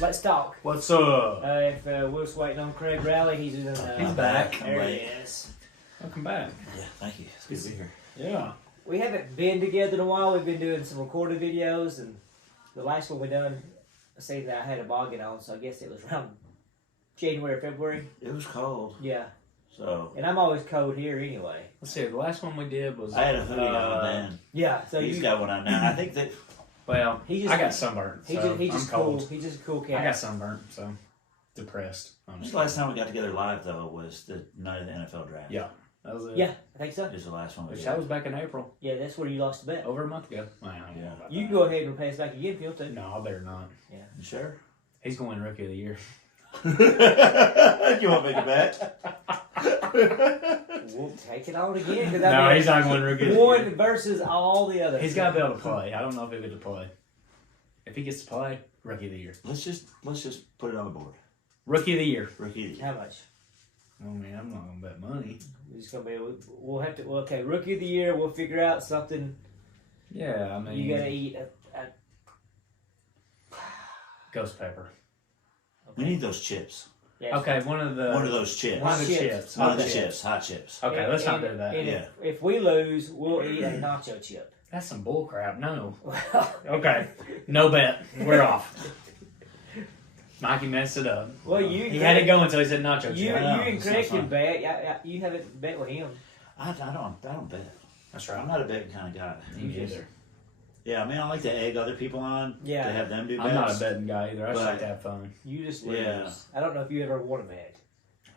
let's talk. What's up? If we're just waiting on Craig Rowley, he's in. He's back. There he is. Welcome back. Yeah, thank you. It's good to be here. Yeah. We haven't been together in a while. We've been doing some recorded videos, and the last one we done, I say that I had a boggin on, so I guess it was around January or February. It was cold. Yeah. So. And I'm always cold here anyway. Let's see. The last one we did was. I had a hoodie on then. Yeah. So He's got one on now. I think that. Well, he just, I got sunburned. So he's just I'm cool. cold. He's just a cool cat. I got sunburned, so depressed. This the last time we got together live though was the night of the NFL draft. Yeah. That was it. Yeah, I think so. It was the last one we Which did. that was back in April. Yeah, that's where you lost the bet. Over a month ago. Well, Yeah. You can go ahead and pay us back again if you want to. No, I better not. Yeah. You sure? He's going rookie of the year. You want to make a bet? We'll take it on again. No, he's not going rookie of the one year. versus all the others. He's got to be able to play. I don't know if he'll get to play. If he gets to play, rookie of the year. Let's just put it on the board. Rookie of the year. Rookie of the year. How much? Oh man, I'm not gonna bet money. We're just gonna be. We'll have to. Well, okay, rookie of the year. We'll figure out something. Yeah, I mean, You gotta eat. ghost pepper. We need those chips. Yeah, Okay, one of those chips. One of the Chips. chips. One of the Okay. chips. Hot chips. Okay, And- let's not and- do that. and Yeah. if we lose, we'll eat a nacho chip. That's some bull crap. No. Well, Okay, no bet. We're off. Mikey messed it up. He had it going until he said nacho You chip. and it's Craig not can fun. bet. Yeah, you haven't bet with him. I don't bet. That's I'm right. not a betting kind of guy. Me either. Yeah, I mean, I like to egg other people on. Yeah. To have them do bets. I'm not a betting guy either. I just But- like to have fun. You just lose. Yeah. I don't know if you ever won a bet.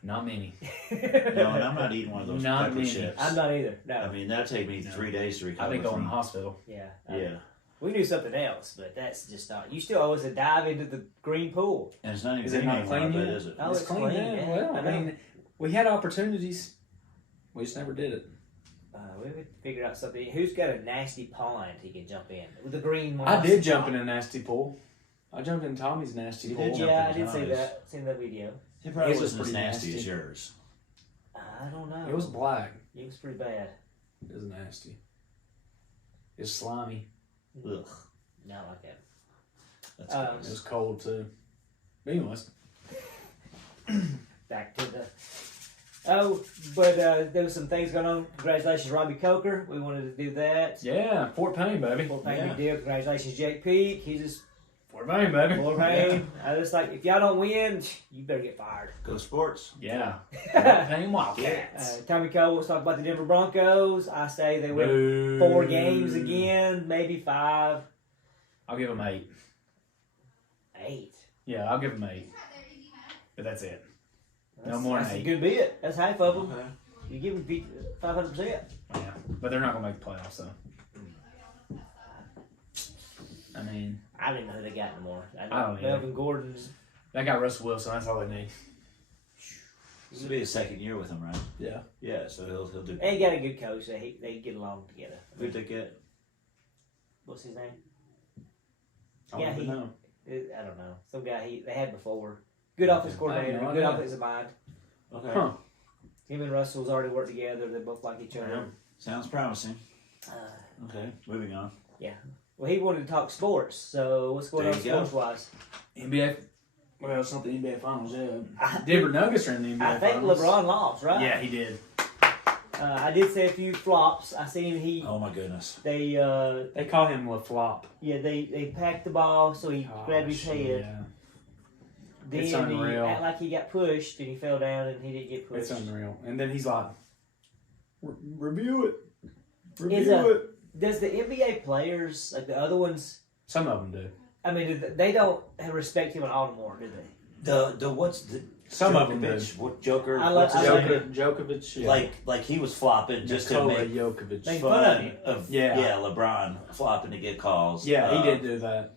Not many. No, and I'm not eating one of those Not pepper me. chips. I'm not either. No. I mean, that'd take me No. 3 days to recover I've been going to from. the hospital. Yeah. Yeah, We knew something else, but that's just not. You still owe us a dive into the green pool. and it's not even Is it green not anymore, clean but yet? is it? Oh, It's it's clean. clean, Yeah, yeah. well, I I know. mean, we had opportunities. We just never did it. We would figure out something. Who's got a nasty pond he can jump in with the green one? I did jump in a nasty pool. I jumped in Tommy's nasty You pool. did jump Yeah, I in did see Tommy's. that. Seen that video. It probably His was wasn't as pretty nasty nasty. as yours. I don't know. It was black. It was pretty bad. It was nasty. It was slimy. Ugh. Not like that. That's Um, It gross. was cold too. But anyways, Back to the. Oh, but there was some things going on. Congratulations, Robbie Coker. We wanted to do that. yeah, Fort Payne, baby. Fort Payne Yeah. big deal. Congratulations, Jake Peak. He's just Fort Payne, baby. Fort Payne. I just like if y'all don't win, you better get fired. Go sports. Yeah. Fort Payne Wildcats. Tommy Cole wants to talk about the Denver Broncos. I say they win Boo. 4 games again, maybe 5. I'll give them 8. 8. Yeah, I'll give them 8. But that's it. No more than That's a 8. good bit. That's half of them. Okay. You give them 500%. Yeah. But they're not going to make the playoffs, though. I mean, I don't even know who they got anymore. I I know don't either. Melvin Gordon's. they got Russell Wilson. That's all they need. This will be his second year with him, right? Yeah. Yeah, so he'll do. They got a good coach. They get along together. Who'd they get? What's his name? I Yeah, don't know. I don't know. Some guy they had before. Good offensive coordinator. I have no Good idea. offensive mind. Okay. Huh. Him and Russell's already worked together. They both like each other. Sounds promising. Uh, Okay, moving on. well, he wanted to talk sports. So what's going There on you go. sports wise? NBA. Well, it's not the NBA Finals yet. Denver Nuggets are in the NBA I think Finals. LeBron lost, right? Yeah, he did. I did say a few flops. I seen he Oh my goodness. they They call him LaFlop. they packed the ball so he grabbed his Gosh, head. Yeah. Then It's he unreal. act like he got pushed and he fell down and he didn't get pushed. It's unreal. And then he's like, review it. Review Is it. Does the NBA players like the other ones? Some of them do. I mean, they don't respect him at all anymore, do they? The what's the Some of them do. Djokovic, what Joker? I what's like- his I like name? Djokovic. Yeah. Like he was flopping just to Nikola make Jokovic. Make fun fun of him. of Yeah. LeBron flopping to get calls. Yeah, he did do that.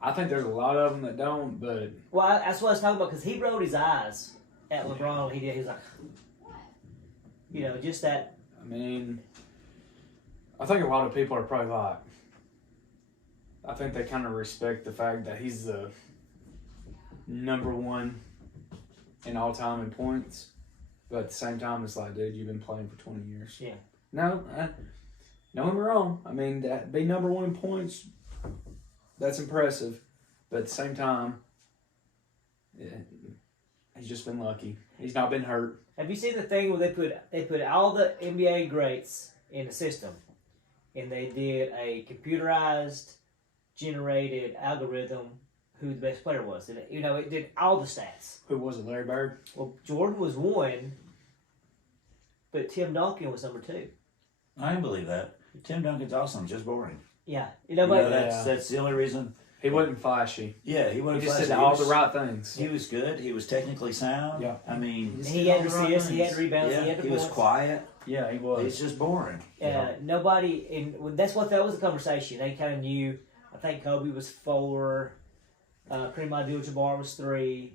I think there's a lot of them that don't, but Well, that's what I was talking about because he rolled his eyes at LeBron. He did. He was like, just that. I mean, I think a lot of people are probably like, I think they kind of respect the fact that he's the number 1 in all time in points. But at the same time, it's like, dude, you've been playing for 20 years. Yeah. No, don't get me wrong. I mean, that be number 1 in points, that's impressive. But at the same time, yeah, he's just been lucky. He's not been hurt. Have you seen the thing where they put all the NBA greats in the system, and they did a computerized, generated algorithm who the best player was? And it did all the stats. Who was it, Larry Bird? Well, Jordan was 1, but Tim Duncan was number 2. I can believe that. Tim Duncan's awesome, just boring. Yeah, That's the only reason. He wasn't flashy. Yeah, he He wasn't. just flashy. said all the right things. He was good. He was technically sound. Yeah. I mean, he had assists, he had rebounds, yeah, he had the he was points. quiet. Yeah, he was. He's just boring. Nobody, and that was the conversation. They kind of knew. I think Kobe was 4, Kareem Abdul-Jabbar was 3.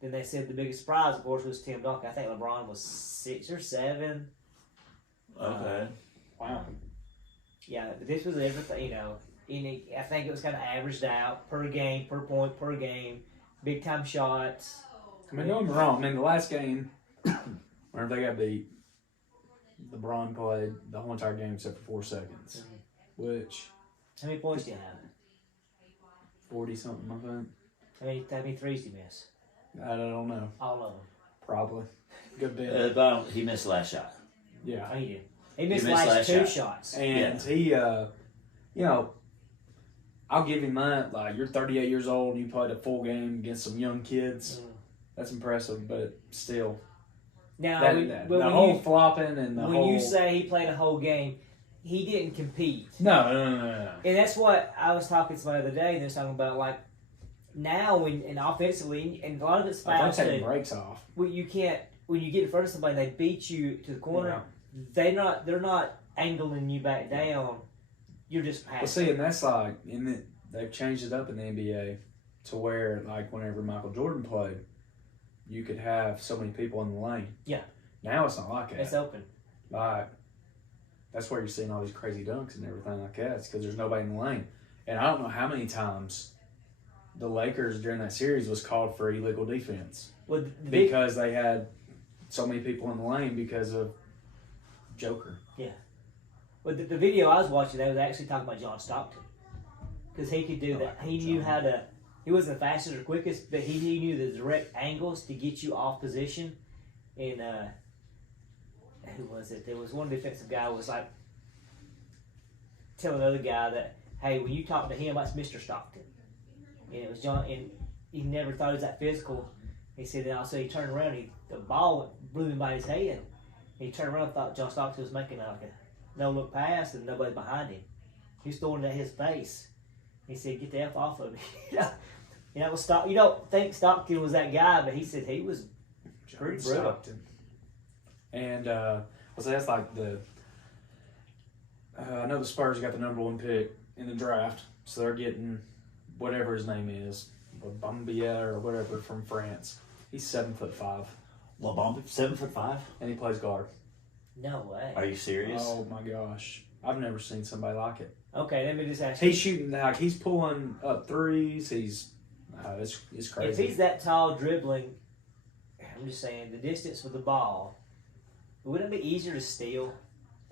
Then they said the biggest surprise, of course, was Tim Duncan. I think LeBron was 6 or 7. Okay. Wow. Yeah, but this was everything. I think it was kind of averaged out per game, per point, per game, big time shots. I mean, don't get me wrong. I mean, the last game, whenever they got beat, LeBron played the whole entire game except for 4 seconds, which How many points do you have? 40 something, I think. How many threes do you miss? I don't know. All of them. Probably. Good bit. He missed the last shot. Yeah. Oh, he did. He missed the missed last last 2 shot. shots. And he, I'll give him that. Like, you're 38 years old and you played a full game against some young kids. That's impressive, but still. Now, The whole flopping and the when whole... you say he played a whole game, he didn't compete. No. And that's what I was talking to somebody the other day, and they were talking about, like, now and offensively, and a lot of it's Don't fouls take too. breaks off. When you get in front of somebody and they beat you to the corner, they're not angling you back down. You're just passing. Well, see, and that's like, they've changed it up in the NBA to where, like, whenever Michael Jordan played, you could have so many people in the lane. Yeah. Now it's not like that. It's open. Like, that's where you're seeing all these crazy dunks and everything like that. It's because there's nobody in the lane. And I don't know how many times the Lakers during that series was called for illegal defense Well, because they had so many people in the lane because of Joker. Yeah. Well, the video I was watching, they was actually talking about John Stockton. Because he could do that. He knew how to... He wasn't the fastest or quickest, but he knew the direct angles to get you off position. And who was it? There was one defensive guy who was like telling another guy that, hey, when you talk to him, that's Mr. Stockton. And it was John, and he never thought he was that physical. He said, and also he turned around, the ball blew him by his head. He turned around and thought John Stockton was making like a no-look pass and nobody behind him. He was throwing it at his face. He said, get the F off of me. You don't think Stockton was that guy, but he said he was pretty brutal. Stockton. And that's like I know the Spurs got the number 1 pick in the draft, so they're getting whatever his name is, Bambia or whatever from France. He's 7'5". LeBron, 7'5", and he plays guard. No way. Are you serious? Oh my gosh, I've never seen somebody like it. Okay, let me just ask you. He's shooting he's pulling up threes. It's crazy. If he's that tall dribbling, I'm just saying the distance with the ball, wouldn't it be easier to steal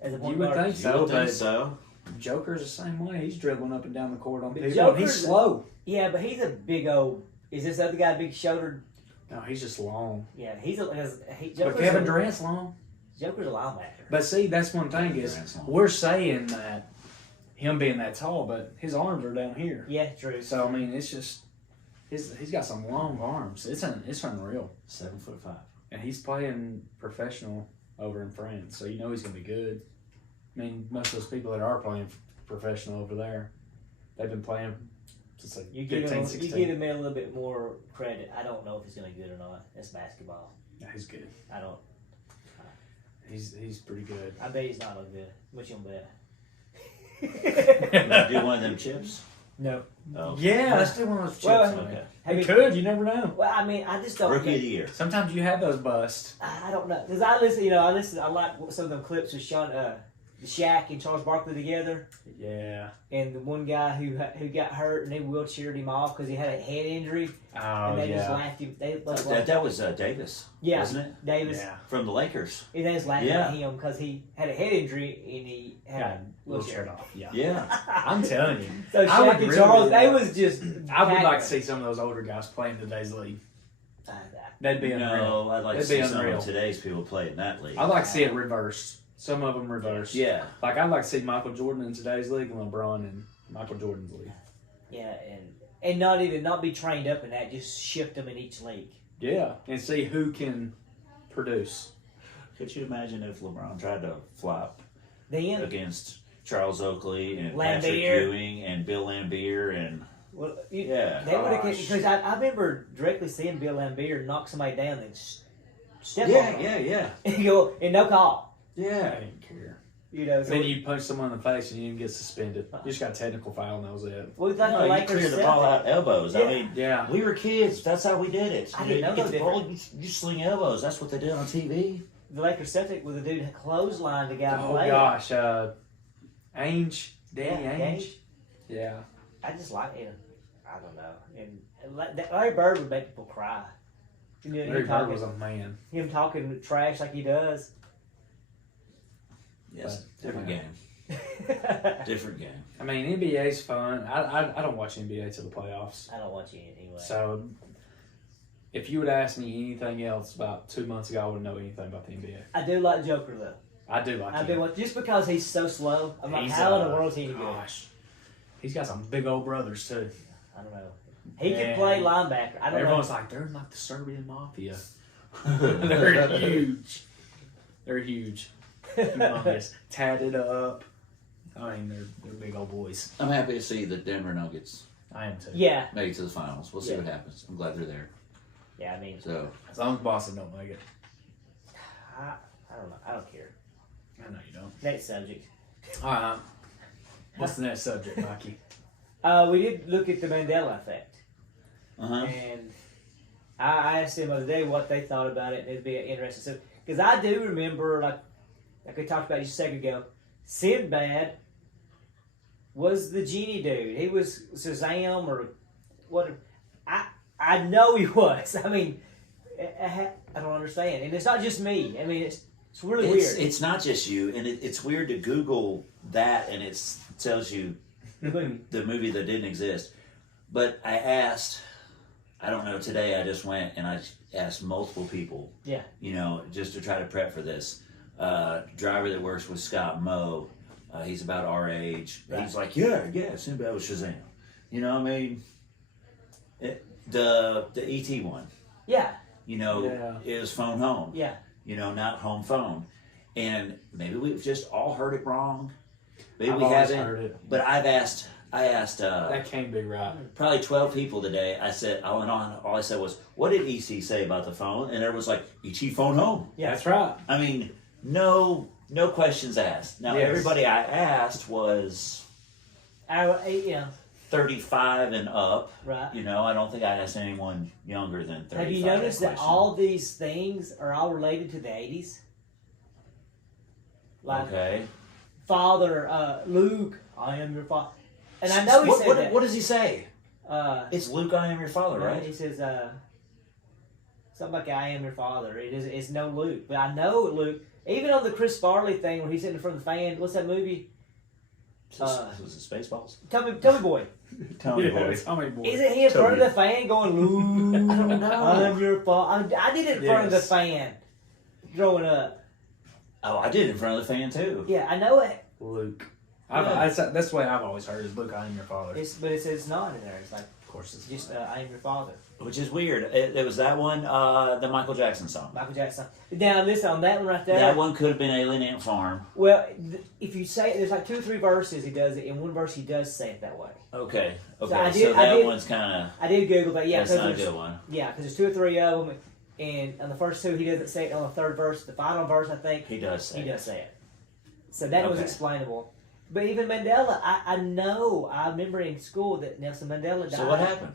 as a point You would guard? think so, would think but so. Joker's the same way. He's dribbling up and down the court on But people. And he's Joker's slow. Yeah, but he's a big old. Is this other guy big shouldered? No, he's just long. Yeah, he's a. Joker's But Kevin Durant's long. Joker's a linebacker. But see, that's one thing is we're saying that him being that tall, but his arms are down here. Yeah, true. So I mean, it's just he's got some long arms. It's unreal. 7'5". And he's playing professional over in France, so you know he's gonna be good. I mean, most of those people that are playing professional over there, they've been playing since like You 15, give 16. him a little bit more credit. I don't know if he's going to be good or not. It's basketball. Yeah, he's good. I don't. He's pretty good. I bet he's not look good. What you gonna You bet? do one of them chips? No. Oh. Yeah, let's do one of those chips. Well, man. Okay. You could. You never know. Well, I mean, I just don't. Rookie of the year. Sometimes you have those busts. I don't know because I listen. I like some of them clips with Sean. Shaq and Charles Barkley together, Yeah. and the one guy who got hurt and they wheelchaired him off because he had a head injury, Oh, and they just laughed him. They That was Davis, yeah, wasn't it? Davis. Yeah. From the Lakers. And they just laughed Yeah. at him because he had a head injury and he had Yeah, a wheelchair wheelchair. off. Yeah. Yeah. I'm telling you. So I Shaq would and really, Charles, they was just. I would like tackling. to see some of those older guys play in today's league. Uh, That'd be unreal. No, I'd like to That'd be see some unreal. of today's people play in that league. I'd like to see it reversed. Some of them reversed. Yeah. Like, I'd like to see Michael Jordan in today's league and LeBron in Michael Jordan's league. Yeah, and not be trained up in that. Just shift them in each league. Yeah, and see who can produce. Could you imagine if LeBron tried to flop Then, against Charles Oakley and Lambeer. Patrick Ewing and Bill Lambier and well, yeah, they would have gosh. because I remember directly seeing Bill Lambier knock somebody down and step yeah, on them. yeah, And go and no call. I yeah. didn't care. You know, so Then you punch someone in the face and you can get suspended. You just got a technical foul and that was it. we thought No, the you Lakers clear the Celtics- ball out elbows. Yeah. I mean, Yeah. we were kids. That's how we did it. I You didn't know get no the ball, you sling elbows. That's what they did on TV. The Lakers Celtic with a dude who clotheslined the guy. Oh, playing. gosh. Ainge. Danny Yeah, Ainge. Ainge. Yeah. I just like him. I don't know. And Larry Bird would make people cry. You know, Larry him Bird talking, was a man. him talking trash like he does. Yes, But, different yeah. game. Different game. I mean, NBA's fun. I don't watch NBA till the playoffs. I don't watch it anyway. So, if you would ask me anything else about 2 months ago, I wouldn't know anything about the NBA. I do like Joker though. I do like I him. do like just because he's so slow. I'm like, He's, how in the world is he any good? Gosh. He's got some big old brothers, too. I don't know. He Yeah. can play linebacker. I don't Everyone's know. like, they're like the Serbian mafia. They're huge. They're huge. Humongous. Tatted up. I mean, they're big old boys. I'm happy to see the Denver Nuggets I am too. Yeah, make it to the finals. We'll see Yeah. what happens. I'm glad they're there. yeah. I mean, So As long as Boston don't make it. I don't know. I don't care. I know you don't. Next subject. All right. What's the next subject, Mikey? We did look at the Mandela effect, uh-huh. and I asked them the other day what they thought about it, and it'd be an interesting because I do remember, like we talked about just a second ago, Sinbad was the genie dude. He was Shazam or what? I know he was. I mean, I don't understand, and it's not just me. I mean, it's really weird. It's not just you, and it's weird to Google that, and it tells you the movie that didn't exist. But I asked, I don't know, today I just went and I asked multiple people, Yeah. you know, just to try to prep for this. Driver that works with Scott Moe, he's about our age. Right. He's like, yeah, Sinbad was Shazam. You know, I mean, the E.T. one, Yeah, you know, Yeah. it was phone home. yeah. You know, not home phone. And maybe we've just all heard it wrong. Maybe I've we always haven't. heard it. But I asked That can't be right. probably 12 people today. I said, all I said was, what did EC say about the phone? And everyone's like, ET phone home. Yeah. That's right. I mean, no questions asked. Now, Yes. everybody I asked was You know, 35 and up. right. You know, I don't think I asked anyone younger than 35. Have you noticed that question. all these things are all related to the 80s? Like Okay. Father, Luke, I am your father. And I know he said that. What does he say? Uh, It's Luke, I am your father, right? He says, something like I am your father. It's no Luke. But I know Luke, even on the Chris Farley thing where he's sitting in front of the fan, what's that movie? Was it Spaceballs? Tommy Boy. Tommy Boy. Tommy Boy. Isn't he in front of the fan going, Luke, I don't know. I'm your father? I did it in front of the Yes. fan growing up. Oh, I did in front of the fan too. Yeah, I know it. Luke. Yeah. That's the way I've always heard is Luke, I am your father. But it says not in there. It's like, Of course it's just I am your father. Which is weird. It was that one, the Michael Jackson song. Michael Jackson. Now listen on that one right there. That one could have been Alien Ant Farm. Well, if you say it, there's like 2 or 3 verses he does it. In one verse he does say it that way. Okay. I Okay. did- So I that did- one's kind of. I did Google that. Yeah, That's not a there's- good one. Yeah, because there's 2 or 3 of them, and on the first 2 he doesn't say it. On the third verse, the final verse, I think He does say. he does say it. So that was Okay. explainable. But even Mandela, I know. I remember in school that Nelson Mandela died. So what happened?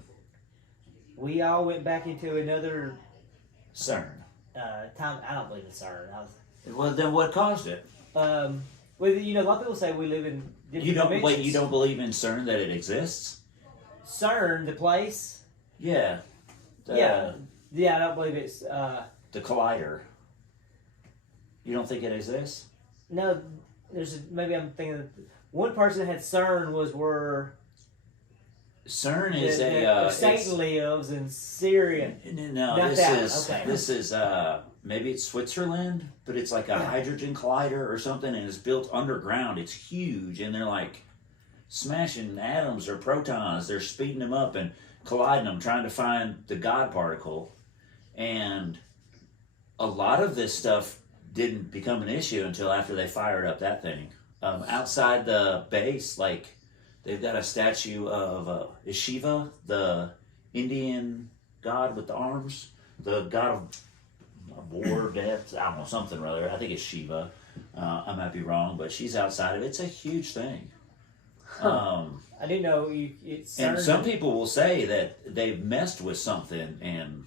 We all went back into another CERN. time. I don't believe in CERN. Well, then what caused it? Well, Well, you know, a lot of people say we live in different dimensions. Wait, you don't believe in CERN that it exists? CERN, the place? Yeah. Yeah, I don't believe it's... The collider. You don't think it exists? No, maybe I'm thinking that one person that had CERN was where CERN is Satan lives in Syria. No, Not this is maybe it's Switzerland, but it's like a hydrogen collider or something, and it's built underground. It's huge, and they're like smashing atoms or protons. They're speeding them up and colliding them, trying to find the God particle. And a lot of this stuff didn't become an issue until after they fired up that thing. Outside the base, like, they've got a statue of Shiva, the Indian god with the arms, the god of war, death, I don't know, something or other. I think it's Shiva. I might be wrong, but she's outside of it. It's a huge thing. I didn't know it's CERN. And some people will say that they've messed with something and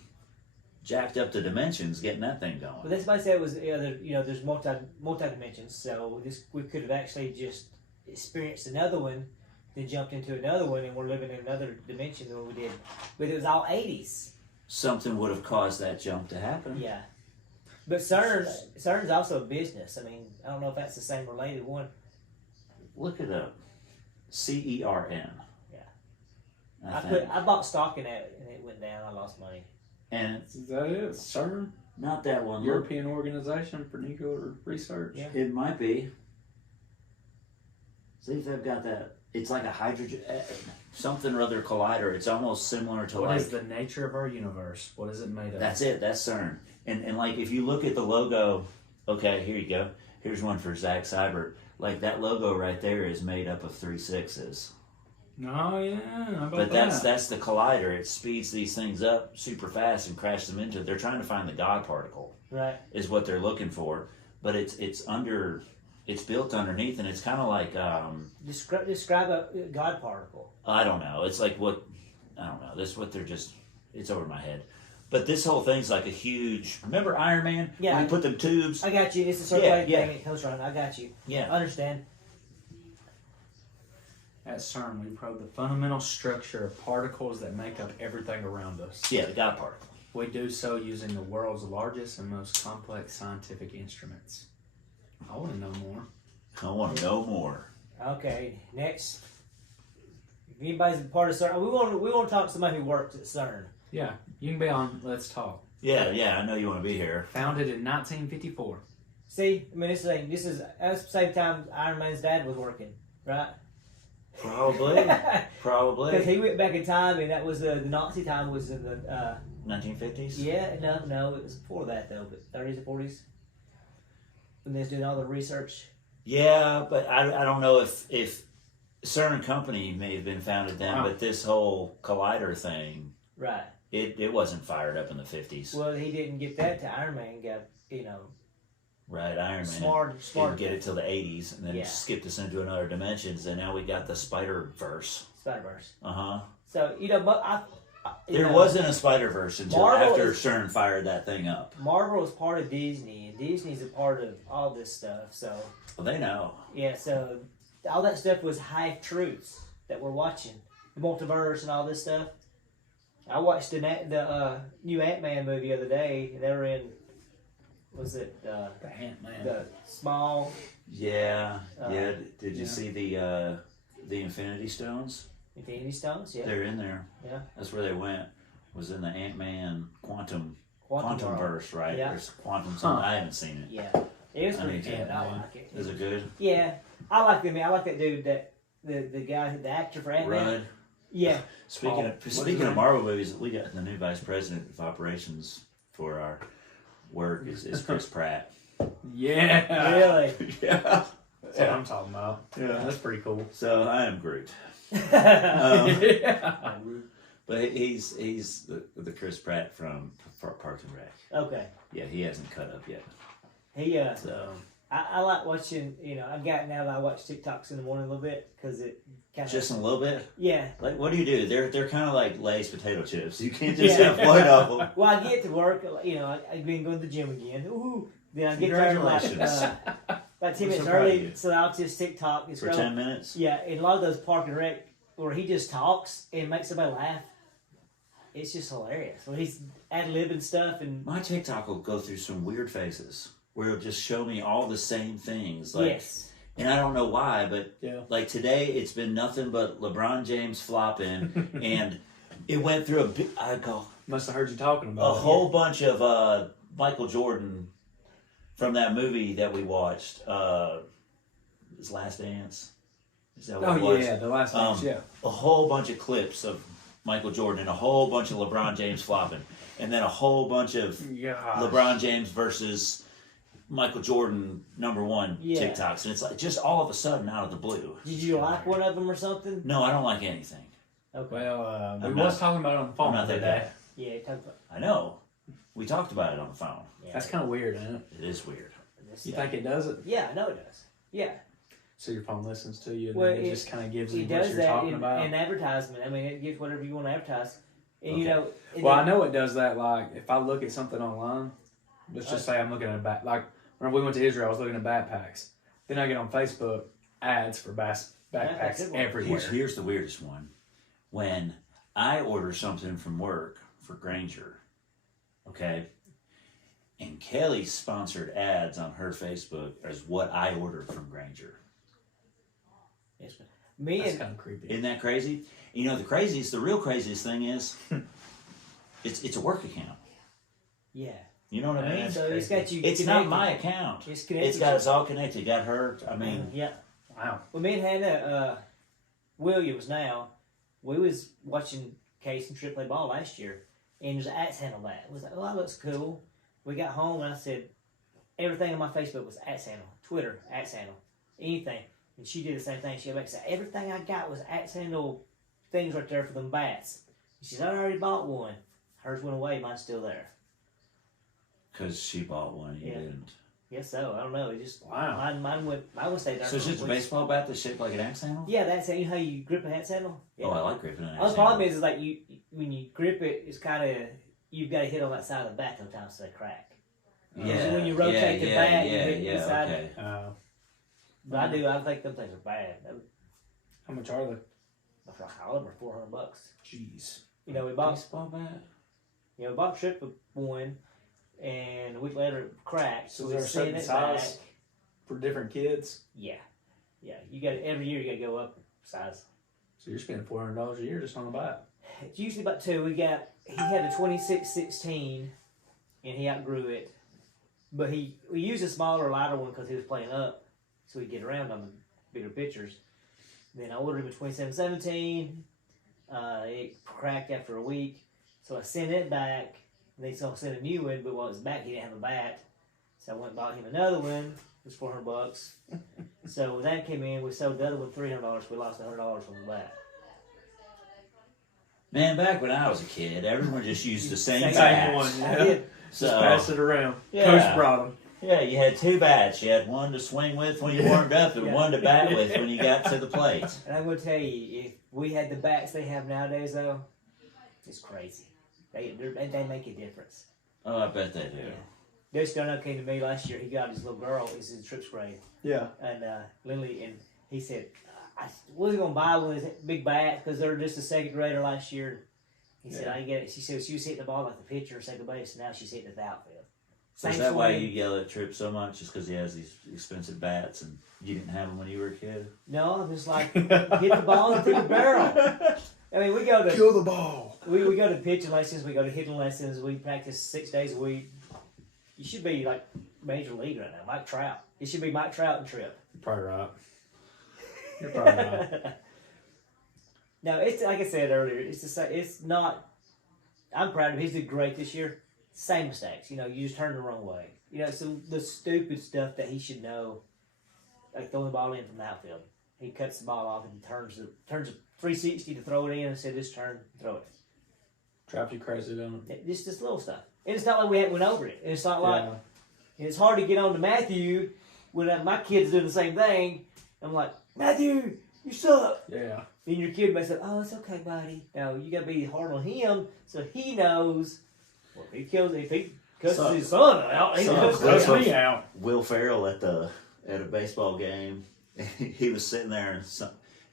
jacked up the dimensions getting that thing going. Well, that's why I said it was, there's multi dimensions, so we could have actually just experienced another one, then jumped into another one, and we're living in another dimension than we did. But it was all 80s. Something would have caused that jump to happen. Yeah. But CERN's also a business. I mean, I don't know if that's the same related one. Look it up. CERN. Yeah. I bought stock in it, and it went down. I lost money. And Is that it? CERN? not that one. Look, European Organization for Nuclear Research? Yeah. it might be. See if they've got that. It's like a hydrogen, something or other collider. It's almost similar to What is the nature of our universe? What is it made of? That's it. That's CERN. And like if you look at the logo, okay, here you go. Here's one for Zach Seibert. Like that logo right there is made up of 3 6s. Oh yeah, how about But that? that's the collider. It speeds these things up super fast and crashes them into it. They're trying to find the God particle. Right. Is what they're looking for. But it's built underneath, and it's kind of like Describe a God particle. I don't know. It's like what I don't know. This is what they're just. It's over my head. But this whole thing's like a huge. Remember Iron Man? Yeah. We put them tubes. I got you. It's a circulating Yeah, yeah. thing. It comes from. I got you. Yeah. I understand. At CERN, we probe the fundamental structure of particles that make up everything around us. Yeah, the God particle. We do so using the world's largest and most complex scientific instruments. I want to know more. I want to know more. Okay. Next. If anybody's a part of CERN, we want to talk to somebody who works at CERN. Yeah, you can be on Let's Talk. Yeah, I know you want to be here. Founded in 1954. See, I mean, this is at the same time Iron Man's dad was working, right? Probably. Because he went back in time, and that was the Nazi time was in the 1950s? Yeah, no, it was before that though, but 30s and 40s. When they was doing all the research. Yeah, but I don't know if CERN company may have been founded then, but this whole collider thing, Right. it wasn't fired up in the 50s. Well, he didn't get that to Iron Man. Got Right, Iron Man smart. didn't get it till the 80s, and then Yeah. skipped us into another dimensions, and now we got the Spider-Verse. Spider-Verse. Uh-huh. So but There wasn't a Spider-Verse until Marvel after is- CERN fired that thing up. Marvel is part of Disney, and Disney's a part of all this stuff. So Well, they know. yeah, so all that stuff was half truths that we're watching, the multiverse and all this stuff. I watched the new Ant-Man movie the other day. They were in, was it The Ant-Man. the small? Yeah, yeah. Did you yeah. see the Infinity Stones? Infinity Stones, yeah. They're in there. Yeah. That's where they went. Was in the Ant-Man Quantum World. verse, right? Yeah. There's Quantum something. I haven't seen it. Yeah. It was I pretty need to, good. I man. like it. Is it good? Yeah. I like him. I like that dude, that the guy, the actor for Ant-Man. Rudd. Yeah. Speaking What's of his name? Marvel movies, we got the new vice president of operations for our work is Chris Pratt. Yeah. Really? Yeah. That's what I'm talking about. Yeah. That's pretty cool. So I am Groot. Yeah. But he's the Chris Pratt from Parks and Rec. Okay. Yeah, he hasn't cut up yet. He So I like watching. I got now that I watch TikToks in the morning a little bit because it kind of Just a little bit. Yeah. Like, what do? They're kind of like Lay's potato chips. You can't just have one of them. Well, I get to work. I've been going to the gym again. Ooh. Then I get there about 10 minutes early, so I'll just TikTok. For 10 minutes? Yeah, and a lot of those Park and Rec where he just talks and makes somebody laugh. It's just hilarious. When he's ad-libbing stuff. And my TikTok will go through some weird phases where it'll just show me all the same things. Like, yes. And I don't know why, but like today it's been nothing but LeBron James flopping, and it went through must have heard you talking about a whole bunch of Michael Jordan from that movie that we watched, his Last Dance. Is that what it was? Yeah, The Last Dance, a whole bunch of clips of Michael Jordan and a whole bunch of LeBron James flopping, and then a whole bunch of LeBron James versus Michael Jordan #1 TikToks, and it's like just all of a sudden out of the blue. Did you like one of them or something? No, I don't like anything. Okay. Well, we was talking about it on the phone I'm not the other that day. Yeah, talk about. I know. We talked about it on the phone. Yeah. That's kind of weird, isn't it? It is weird. You think it does it? Yeah, I know it does. Yeah. So your phone listens to you, and Well, then it just kind of gives you It what does you're that talking about. in advertisement. I mean, it gives whatever you want to advertise. And Okay. Well, I know it does that. Like, if I look at something online, let's just say I'm looking at a back. Like, when we went to Israel, I was looking at backpacks. Then I get on Facebook, ads for backpacks everywhere. Here's the weirdest one. When I order something from work for Granger, okay, and Kelly sponsored ads on her Facebook as what I ordered from Granger. Yes, That's kind of creepy. Isn't that crazy? You know, the real craziest thing is, it's a work account. Yeah. You know what I mean? So it's got you. It's not my account. It's got us all connected. Got her. I mean, yeah. Wow. Well, me and Hannah Williams now, we was watching Case and Triple A ball last year, and there's an ads handle that. It was like, oh, that looks cool. We got home and I said, everything on my Facebook was ads handle, Twitter ads handle, anything. And she did the same thing. She went back and said, everything I got was ads handle things right there for them bats. And she said, I already bought one. Hers went away. Mine's still there. because she bought one, you didn't. Yes, so I don't know. It just Wow. Mine would stay there. So it's just a baseball bat that's shaped like an axe handle? Yeah, that's it. You know how you grip a hat handle? Yeah. Oh, I like gripping an axe All the handle. problem is like you when you grip it, it's kind of you've got to hit on that side of the bat sometimes so they crack. Yeah. So when you rotate the bat, you yeah, hit the side. okay. But I think them things are bad. How much are they? All of them are $400. Jeez. You know, we bought Baseball bat? we bought a trip of one, and a week later it cracked. So So is we there a sent certain it size back. for different kids? Yeah. You got every year you got to go up size. So you're spending $400 a year just on a bat. It's usually about two. He had a 26-16, and he outgrew it. But we used a smaller, lighter one because he was playing up, so he'd get around on the bigger pitchers. Then I ordered him a 27-17. It cracked after a week, so I sent it back. They sent a new one, but while it was back, he didn't have a bat. So I went and bought him another one. It was $400. So when that came in, we sold the other one $300. We lost $100 on the bat. Man, back when I was a kid, everyone just used the same Same bat. one, I yeah. did. So, Just pass it around. Yeah. Coach brought them. yeah, you had two bats. You had one to swing with when you warmed up and one to bat with when you got to the plate. And I'm going to tell you, if we had the bats they have nowadays, though, it's crazy. They make a difference. Oh, I bet they do. Yeah. There's Stono came to me last year. He got his little girl. He's in Trips grade. Yeah. And Lindley, and he said, I wasn't going to buy one of these big bats because they were just a second grader last year. He said, I get it. She said she was hitting the ball like the pitcher or second base, and now she's hitting the outfield. So is that why you yell at Tripp so much? Just because he has these expensive bats and you didn't have them when you were a kid? No, I'm just like, hit the ball through the barrel. I mean, we go to Kill the ball. We go to pitching lessons, we go to hitting lessons, we practice 6 days a week. You should be like major league right now, Mike Trout. It should be Mike Trout and Tripp. You're probably right. You're probably right. No, it's like I said earlier. It's not. I'm proud of him. He's did great this year. Same mistakes. You just turn the wrong way. So the stupid stuff that he should know, like throwing the ball in from the outfield. He cuts the ball off and turns a 360 to throw it in and said, just turn and throw it. Drives you crazy, don't it? Just this little stuff. And it's not like we hadn't went over it. And it's not like it's hard to get on to Matthew when my kid's doing the same thing, I'm like, Matthew, you suck. Yeah. Then your kid may say, oh, it's okay, buddy. No, you got to be hard on him so he knows. Well, if he cusses his son out, he knows. Cuss me out. Will Ferrell at a baseball game, he was sitting there and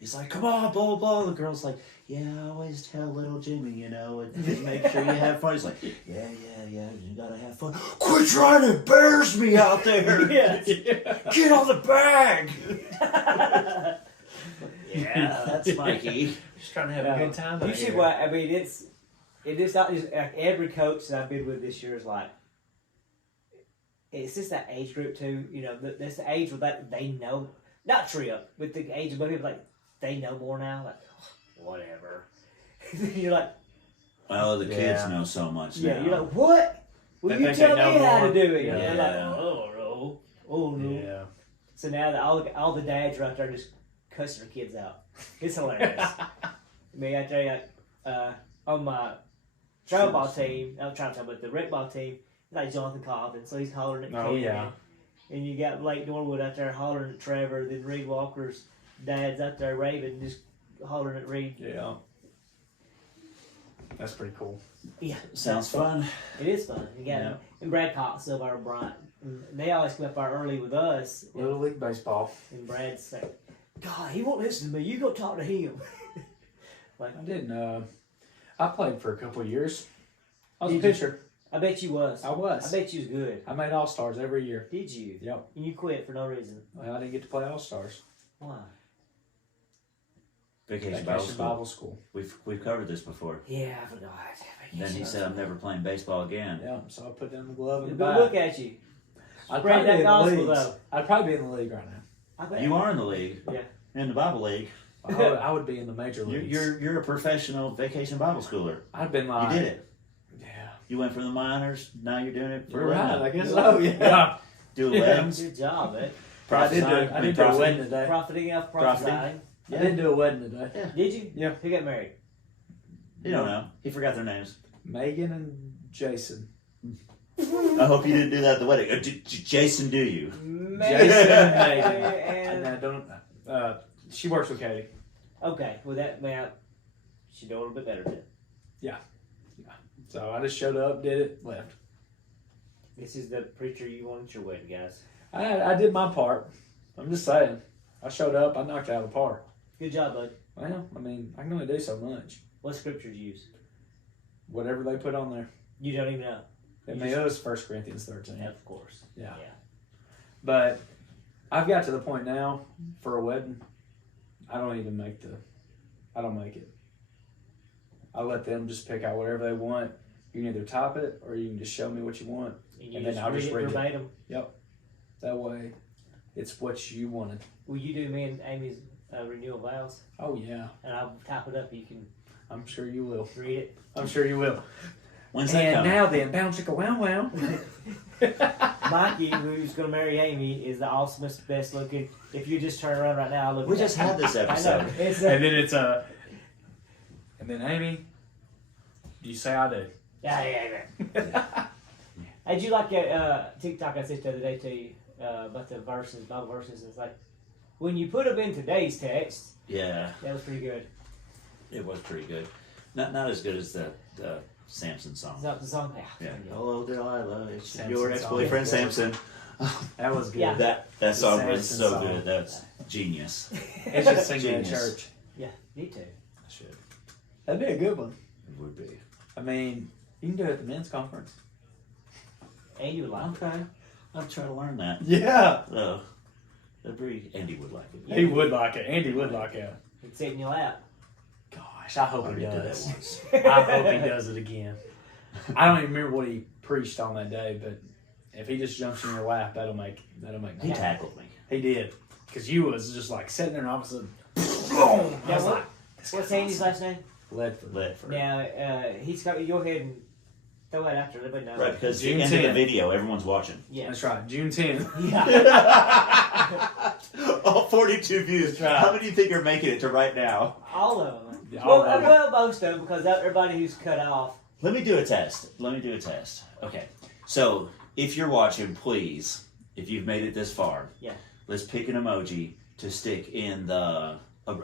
he's like, come on, blah, blah, blah. The girl's like, yeah, I always tell little Jimmy, and make sure you have fun. He's like, yeah, you gotta have fun. Quit trying to embarrass me out there. Yes. Get on the bag. Yeah, that's Mikey. Just trying to have a good time. You see what I mean? It is not just like every coach that I've been with this year is like. It's just that age group too. That's the age where that they know. Not Trip, but the age of people like they know more now. Like whatever. You're like. Well, the kids know so much now. Yeah, you're like, what? Well, you tell me how to do it. Yeah. They're like, oh no. Yeah. So now that all the dads are out there just cussing their kids out. It's hilarious. I mean, I tell you, on my travel ball team, I'm trying to talk about the rec ball team, like Jonathan Cobden, so he's hollering at Ken. Oh, yeah. And you got Blake Norwood out there hollering at Trevor, then Reed Walker's dad's out there, Raven, just hollering at Reed. Yeah. That's pretty cool. Yeah. Sounds fun. It is fun. You got and Brad Cox over our Bryant. And they always come up there early with us. Little League Baseball. And Brad's like, God, he won't listen to me. You go talk to him. Like I didn't. I played for a couple of years. I was a pitcher. I bet you was. I was. I bet you was good. I made All-Stars every year. Did you? Yep. And you quit for no reason. Well, I didn't get to play All-Stars. Why? Vacation Bible School. We've covered this before. Yeah, I forgot. Then he said, I'm never playing baseball again. Yeah, so I put down the glove in the But bag. look at you. I'd Spread probably that be in the gospel, league. though. I'd probably be in the league right now. I bet. You are in the league. Yeah. In the Bible league. I would be in the major You're, leagues. you're a professional vacation Bible schooler. I've been like... You did it. Yeah. You went from the minors, now you're doing it for You're right, I guess so, yeah. Do Yeah. weddings. Good job, man. I did do a wedding today. Profiting off Profiting. prophesying. I did do a wedding today. Yeah. Did you? Yeah. Who got married? You don't know. He forgot their names. Megan and Jason. I hope you didn't do that at the wedding. Jason, do you? Jason and Megan. And, And I don't... she works with Katie. okay, well that man, she know a little bit better then. So I just showed up, did it, left. This is the preacher you want at your wedding, guys. I did my part. I'm just saying. I showed up, I knocked it out of the park. Good job, bud. Well, I mean, I can only do so much. What scriptures you use? Whatever they put on there. You don't even know. And it was 1 Corinthians 13. Yeah, of course. Yeah. But I've got to the point now, for a wedding, I don't make it. I let them just pick out whatever they want. You can either type it or you can just show me what you want. And then I'll just read it. verbatim. Yep. That way, it's what you wanted. Will you do me and Amy's renewal vows? Oh, yeah. And I'll type it up. You can I'm sure you will. read it. I'm sure you will. When's that And coming? now then, bound chicka wow wow. Mikey, who's going to marry Amy, is the awesomest, best looking. If you just turn around right now, I'll look We at just that. had this I know. episode. It's And then it's and then Amy, you say I do. yeah. Hey, did you like that TikTok I sent the other day to you about the verses, Bible verses? It's like, when you put them in today's text, Yeah, that was pretty good. it was pretty good. Not as good as the Samson song. Is that the song? Yeah. Hello, Delilah. It's Samson your song. ex-boyfriend Samson. That was good. Yeah. That song was Samson so song. good. That's genius. It's just singing in Genius. church. Yeah, me too. I should. That'd be a good one. It would be. I mean, you can do it at the men's conference. And you would like it. Okay. I'll try to learn that. Yeah. So, Andy would like it. He would like it. Andy would like it. It's sit in your lap. Gosh, I hope he Already did that does. once. I hope he does it again. I don't even remember what he preached on that day, but if he just jumps in your lap, that'll make He me. tackled me. He did. Because you was just like sitting there and all of a sudden, boom! I was like, What's Andy's last name? Ledford. Now, he's got your head and throw it after. Everybody knows. Right, because June the end of the 10th. video, everyone's watching. Yeah. That's right. June 10th. Yeah. All 42 views. That's right. How many do you think are making it to right now? All of them. Yeah, all of them. Well, most of them, because everybody who's cut off. Let me do a test. Okay. So, if you're watching, please if you've made it this far, Yeah. let's pick an emoji to stick in a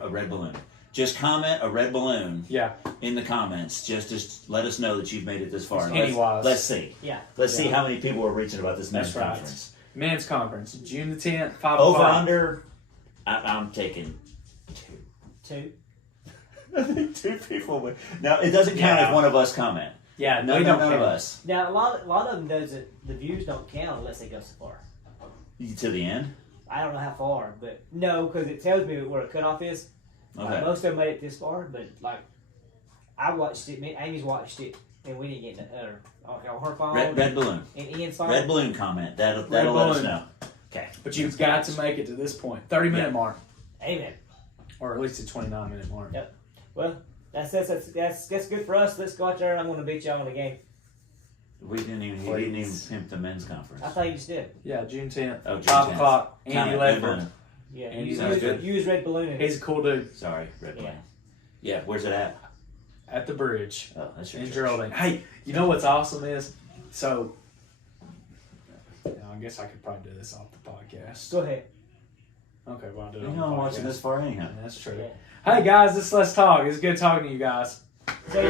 red balloon. Just comment a red balloon Yeah. in the comments. Just let us know that you've made it this far. Pennywise. Let's see. Yeah. Let's see how many people are reaching about this men's That's right. conference. Men's conference, June the 10th, 5 Over o'clock. under, I'm taking 2. 2. I think 2 people would. Now it doesn't count if one of us comment. Yeah, No, we none don't of care. us. Now a lot of them knows that the views don't count unless they go so far. To the end. I don't know how far, but no, because it tells me where a cutoff is. Okay. Most of them made it this far, but like I watched it. Amy's watched it, and we didn't get on her phone. Red balloon. And Ian's phone. Red balloon comment. That'll Red let us balloon. know. Okay. But you've got to make it to this point. 30-minute Yeah. mark. Amen. Or at least a 29-minute mark. Yep. Well, that's good for us. Let's go out there. I'm going to beat y'all in the game. We didn't even. He didn't even pimp the men's conference. I thought you just did. Yeah, June 10th, Oh, June 5 10th. o'clock. Andy Comment, red Ledford. balloon. Yeah. And sounds good. Use red balloon. He's a cool dude. Sorry, red balloon. Yeah. Yeah. Where's it at? At the bridge Oh, that's your in church. Geraldine. Hey, you know what's awesome is? So, I guess I could probably do this off the podcast. Go ahead. Okay, well, I'll do it You on know the I'm podcast. watching this far anyhow. Yeah, that's true. Yeah. Hey, guys, let's talk. It's good talking to you guys. So,